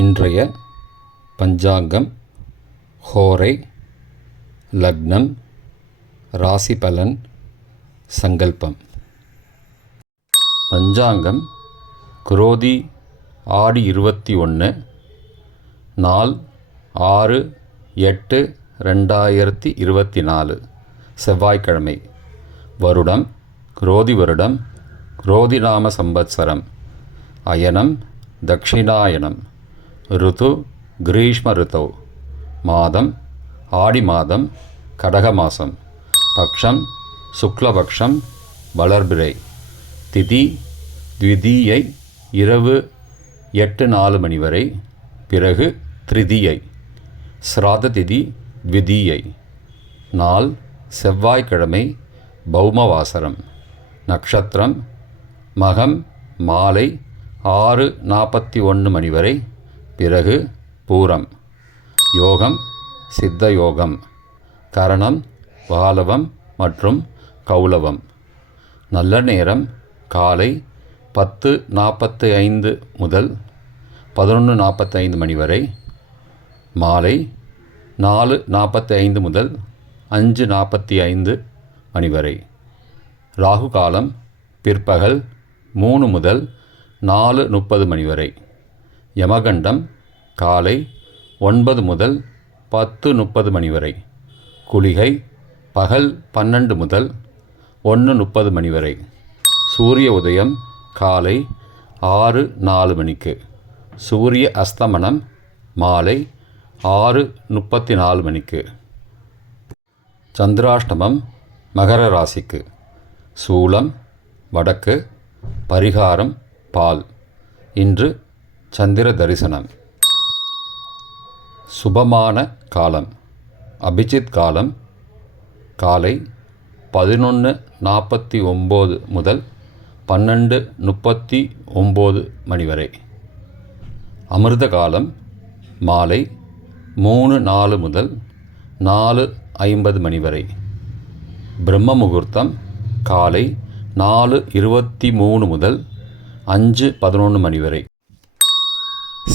இன்றைய பஞ்சாங்கம், ஹோரை, லக்னம், ராசி பலன், சங்கல்பம். பஞ்சாங்கம் குரோதி ஆடி 21, நாள் 6/8/2024, செவ்வாய்க்கிழமை. வருடம் குரோதி வருடம், குரோதி நாம சம்பத்சரம். அயனம் தக்ஷிணாயனம். ருது கிரீஷ்ம ருதௌ. மாதம் ஆடி மாதம், கடக மாதம். பக்ஷம் சுக்லபக்ஷம், வளர்பிறை. திதி த்விதீயை, இரவு 8:04 மணி வரை. பிறகு திருதியை. ஸ்ராத திதி த்விதீயை. நாள் செவ்வாய்க்கிழமை, பௌமவாசரம். நக்ஷத்திரம் மகம், மாலை 6:41 மணி வரை. பிறகு பூரம். யோகம் சித்த யோகம். கரணம் வாலவம் மற்றும் கௌலவம். நல்ல நேரம் காலை 10:45 முதல் 11:45 மணி வரை. மாலை 4:45 முதல் 5:45 மணி வரை. ராகு காலம் பிற்பகல் 3 முதல் 4:30 மணி வரை. யமகண்டம் காலை 9 முதல் 10:30 மணி வரை. குளிகை பகல் 12 முதல் 1:30 மணி வரை. சூரிய உதயம் காலை 6:04 மணிக்கு. சூரிய அஸ்தமனம் மாலை 6:34 மணிக்கு. சந்திராஷ்டமம் மகர ராசிக்கு. சூலம் வடக்கு. பரிகாரம் பால். இன்று சந்திர தரிசனம். சுபமான காலம் அபிஜித் காலம் காலை 11:49 முதல் 12:39 மணி வரை. அமிர்த காலம் மாலை 3:04 முதல் 4:50 மணி வரை. பிரம்ம முகூர்த்தம் காலை 4:23 முதல் 5:11 மணி வரை.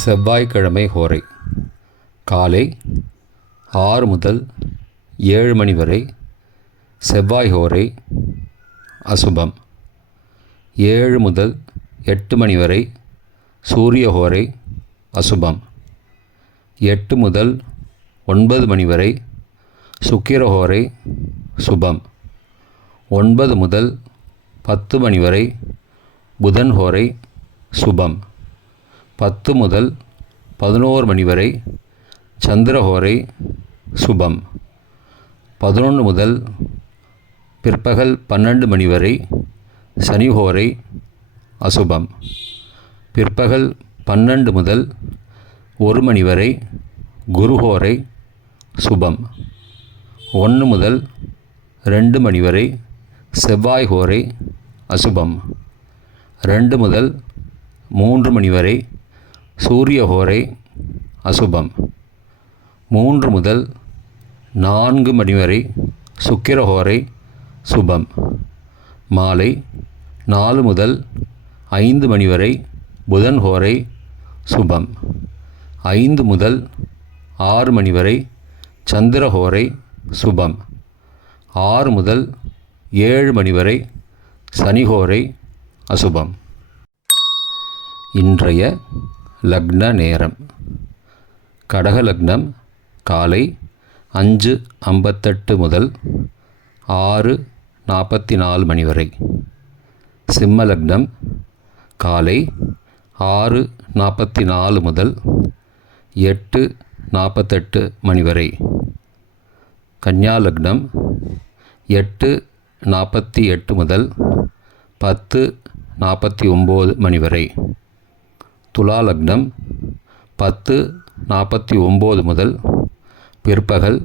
செவ்வாய்க்கிழமை ஹோரை காலை 6 முதல் 7 மணி வரை. செவ்வாய் ஹோரை அசுபம். 7 முதல் 8 மணி வரை. சூரிய ஹோரை அசுபம். 8 முதல் 9 மணி வரை. சுக்கிர ஹோரை சுபம். 9 முதல் 10 மணி வரை. புதன் ஹோரை சுபம். 10 முதல் 11 மணி வரை. சந்திரஹோரை சுபம். 11 முதல் பிற்பகல் 12 மணி வரை. சனிஹோரை அசுபம். பிற்பகல் 12 முதல் 1 மணி வரை. குருஹோரை சுபம். 1 முதல் 2 மணி வரை. செவ்வாய் ஹோரை அசுபம். 2 முதல் 3 மணி வரை. சூரிய ஹோரை அசுபம். 3 முதல் 4 மணி வரை. சுக்கிர ஹோரை சுபம். மாலை 4 முதல் 5 மணி வரை. புதன் ஹோரை சுபம். 5 முதல் 6 மணி வரை. சந்திர ஹோரை சுபம். 6 முதல் 7 மணி வரை. சனி ஹோரை அசுபம். இன்றைய லக்ன நேரம். கடக லக்னம் காலை 5:58 முதல் 6:44 மணி வரை. சிம்ம லக்னம் காலை 6:44 முதல் 8:48 மணி வரை. கன்யா லக்னம் 8:48 முதல் 10:49 மணி வரை. துலா லக்னம் 10:49 முதல் பிற்பகல்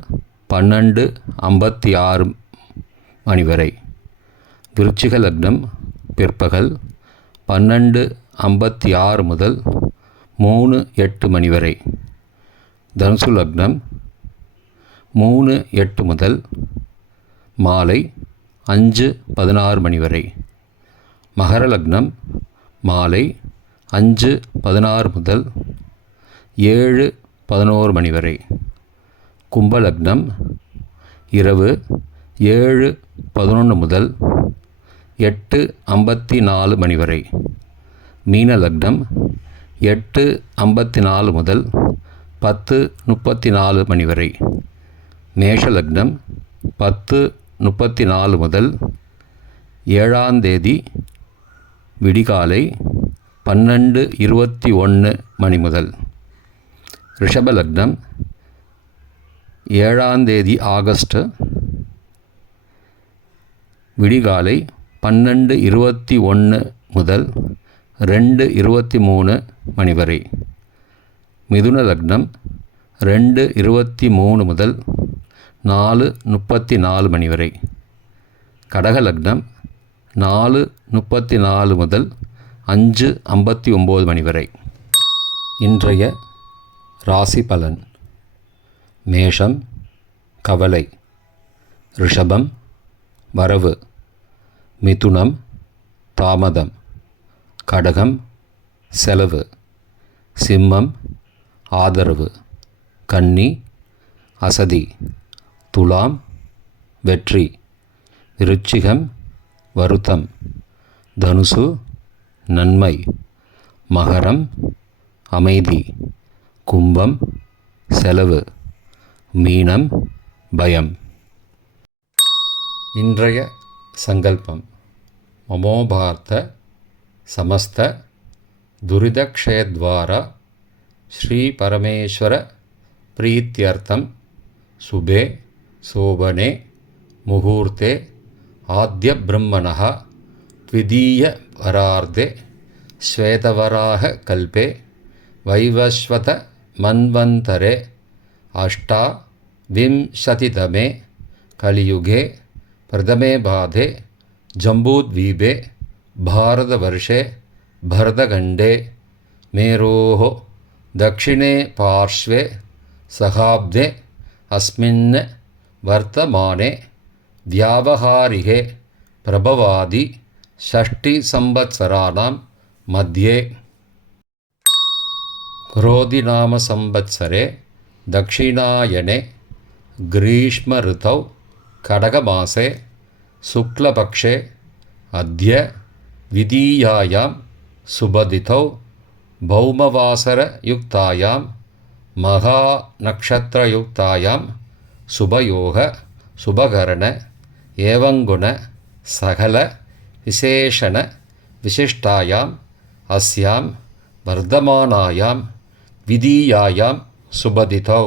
12:56 மணி வரை. விருச்சிக லக்னம் பிற்பகல் 12:56 முதல் 3:08 மணி வரை. தனுசு லக்னம் 3:08 முதல் மாலை 5:16 மணி வரை. மகர லக்னம் மாலை 5:16 முதல் 7:11 மணி வரை. கும்பலக்னம் இரவு 7:11 முதல் 8:54 மணி வரை. மீன லக்னம் 8:54 முதல் 10:34 மணி வரை. மேஷ லக்னம் 10:34 முதல் 7ஆம் தேதி விடிகாலை 12:21 மணி முதல். ரிஷப லக்னம் 7ஆம் தேதி ஆகஸ்ட் விடிகாலை 12:21 முதல் 2:23 மணி வரை. மிதுன லக்னம் 2:23 முதல் 4:34 மணி வரை. கடக லக்னம் 4:34 முதல் 5:59 மணி வரை. இன்றைய ராசி பலன். மேஷம் கவலை, ரிஷபம் வரவு, மிதுனம் தாமதம், கடகம் செலவு, சிம்மம் ஆதரவு, கன்னி அசதி, துலாம் வெற்றி, விருச்சிகம் வருத்தம், தனுசு நன்மை, மகரம் அமைதி, கும்பம் செலவு, மீனம் பயம். இன்றைய சங்கல்பம். மமோபார்த்த சமஸ்த துரிதக்ஷயத்வாரா ஸ்ரீ பரமேஸ்வர பிரீத்யர்த்தம் சுபே சோபனே முகூர்த்தே ஆத்ய பிரம்மணः த்விதீய வரார்த்தே ஸ்வேதவராக கல்பே வைவஸ்வத மன்வந்தரே அஷ்டாவிம்சதிதமே கலியுகே பிரதமே பாதே ஜம்பூத்வீபே பாரதவர்ஷே பரதகண்டே மேரோः தக்ஷிணே பார்ஷ்வே சகாப்தே அஸ்மின் வர்த்தமானே வியாவஹாரிகே பிரபவாதி ஷஷ்டி சம்பத்சராணாம் மத்தியே குரோதி நாம சம்பத்சரே தக்ஷிணாயனே கிரீஷ்ம ரிதௌ கடகமாசே சுக்லபக்ஷே அத்ய விதீயாயாம் சுபதிதௌ பௌமவாசரயுக்தாயாம் மகாநக்ஷத்ரயுக்தாயாம் சுபயோக சுபகரண ஏவங்குண சகல விசேஷண விசிஷ்டாயாம் அஸ்யாம் வர்தமானாயாம் விதீயாயாம் சுபதிதௌ